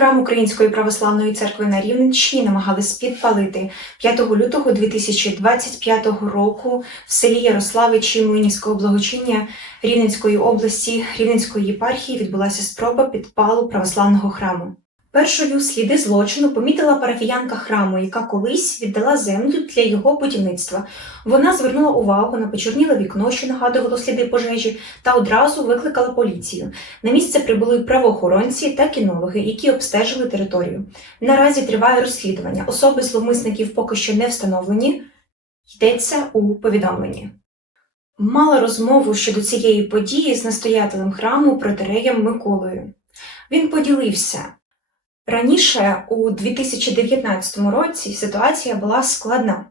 Храм Української православної церкви на Рівненщині намагались підпалити 5 лютого 2025 року в селі Ярославичі Млинівського благочиння Рівненської області Рівненської єпархії відбулася спроба підпалу православного храму. Першою сліди злочину помітила парафіянка храму, яка колись віддала землю для його будівництва. Вона звернула увагу на почорніле вікно, що нагадувало сліди пожежі, та одразу викликала поліцію. На місце прибули правоохоронці та кінологи, які обстежили територію. Наразі триває розслідування. Особи зловмисників поки що не встановлені. Йдеться у повідомленні. Мала розмову щодо цієї події з настоятелем храму протиреєм Миколою. Він поділився. Раніше, у 2019 році, ситуація була складна,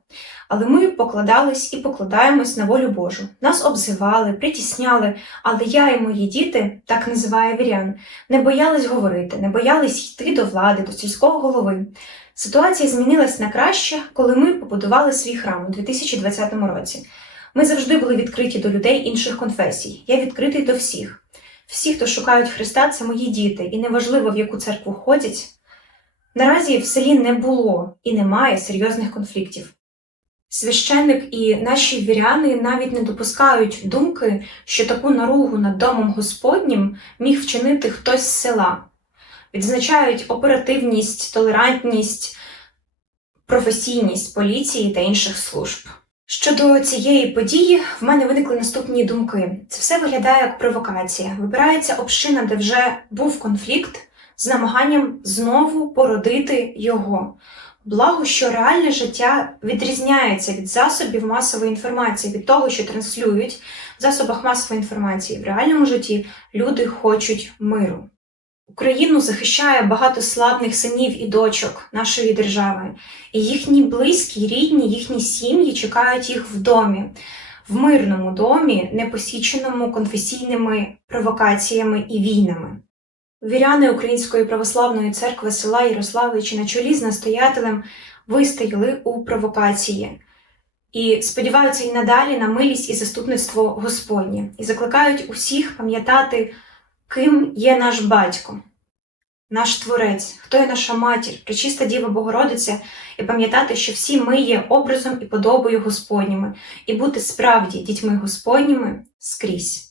але ми покладались і покладаємось на волю Божу. Нас обзивали, притісняли, але я і мої діти, так називає вірян, не боялись говорити, не боялись йти до влади, до сільського голови. Ситуація змінилась на краще, коли ми побудували свій храм у 2020 році. Ми завжди були відкриті до людей інших конфесій. Я відкритий до всіх. Всі, хто шукають Христа, це мої діти, і неважливо, в яку церкву ходять. Наразі в селі не було і немає серйозних конфліктів. Священник і наші віряни навіть не допускають думки, що таку наругу над домом Господнім міг вчинити хтось з села. Відзначають оперативність, толерантність, професійність поліції та інших служб. Щодо цієї події, в мене виникли наступні думки. Це все виглядає як провокація. Вибирається община, де вже був конфлікт, з намаганням знову породити його. Благо, що реальне життя відрізняється від засобів масової інформації, від того, що транслюють в засобах масової інформації. В реальному житті люди хочуть миру. Україну захищає багато славних синів і дочок нашої держави, і їхні близькі, рідні, їхні сім'ї чекають їх в домі, в мирному домі, не посіченому конфесійними провокаціями і війнами. Віряни Української православної церкви села Ярославичі на чолі з настоятелем вистояли у провокації. І сподіваються і надалі на милість і заступництво Господнє, і закликають усіх пам'ятати, ким є наш батько, наш Творець, хто є наша матір, причиста Діва Богородиця, і пам'ятати, що всі ми є образом і подобою Господніми, і бути справді дітьми Господніми скрізь.